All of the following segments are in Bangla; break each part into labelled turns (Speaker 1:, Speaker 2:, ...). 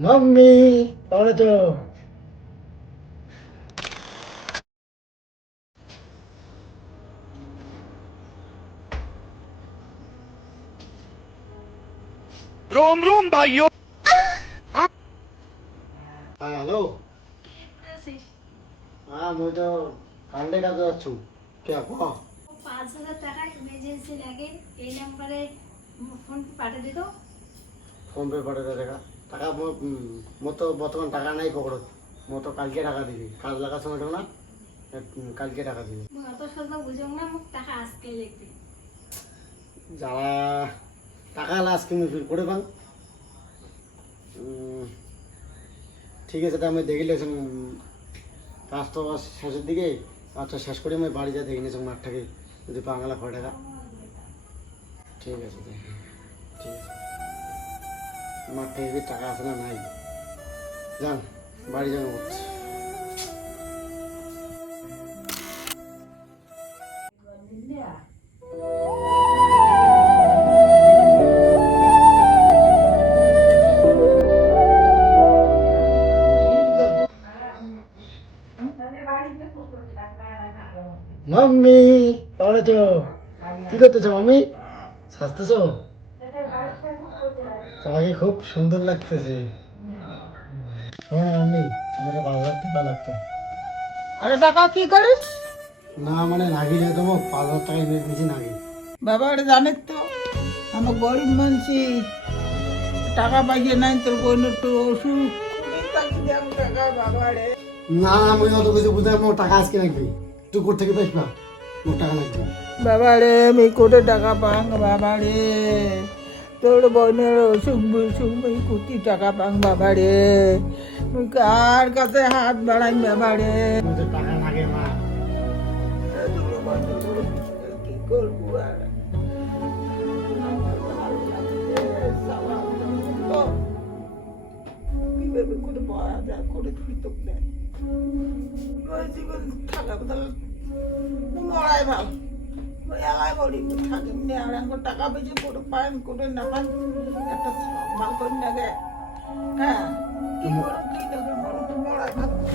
Speaker 1: মাম্মি তাহলে তো
Speaker 2: রোম রোম ভাইও।
Speaker 1: হ্যাঁ, হ্যালো। হ্যাঁ আমি তো কালকে কাজে যাচ্ছি। কে
Speaker 3: পাঁচ হাজার টাকা ইমার্জেন্সি লাগে এই নাম্বারে ফোন পে পাঠিয়ে দিত
Speaker 1: ফোন পে পাঠিয়ে দেয় টাকা মো- তো বর্তমান টাকা নাই পকড়ত তো কালকে টাকা দিবি। কাজ লাগার সময় না কালকে টাকা দিবি। যারা টাকা লাস্ট তুমি ফির করে পান ঠিক আছে তা আমি দেখি লেছিলাম কাজটা শেষের দিকে। আচ্ছা শেষ করে আমি বাড়ি যা দেখে নিয়েছিলাম মাঠটাকে যদি বাংলা কয় টাকা ঠিক আছে। ঠিক আছে। মাঠ থেকে কি টাকা আছে না নাই? যান, বাড়ি যাব। বলছি মাম্মি, তাহলে তো কি করতেছো মাম্মি? সাজতেছো? তোমাকে খুব সুন্দর লাগতেছে হ্যাঁ মাম্মি আমার ভালো লাগতে ভালো লাগতো
Speaker 4: আরে টাকা কি করিস?
Speaker 1: না মানে তোমার পাঁচ হাজার টাকা ইনভেস্ট দিয়েছি নাগি
Speaker 4: বাবা এটা জানিস তো আমার গরিব মানসি টাকা নাই তোর রে।
Speaker 1: না আমি অত কিছু বুঝতে টাকা আজকে লাগবে। তুই কোথা থেকে টাকা লাগবে।
Speaker 4: বাবা রে আমি কোটে টাকা পাং বাবা রে। তোর বোনের অসুখ বিসুখ মুই কোটি টাকা পাং বাবা রে মুই কার কাছে হাত বাড়াই বাবা রে মরাই এলাই বলি থাকি আর এখন টাকা বেশি করে পান করে না পান একটা ভালো করে লাগে হ্যাঁ কি করো কি দেখে মরো তো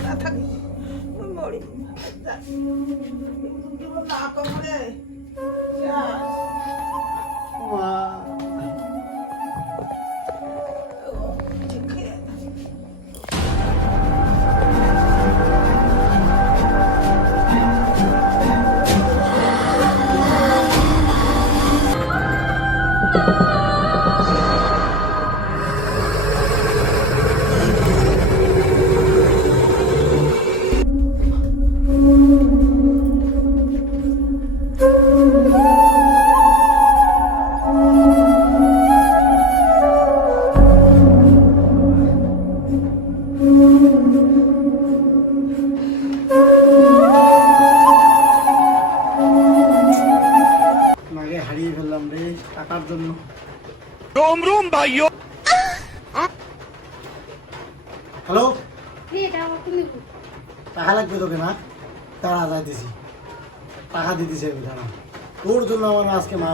Speaker 4: না থাকি মরি না কমরে
Speaker 1: মা।
Speaker 2: ডোমরুম ভাইও
Speaker 1: হ্যালো
Speaker 3: টাকা
Speaker 1: লাগবে তোকে না? তারা দিছি। টাকা দিতেছে আমি তোর জন্য আমার আজকে মা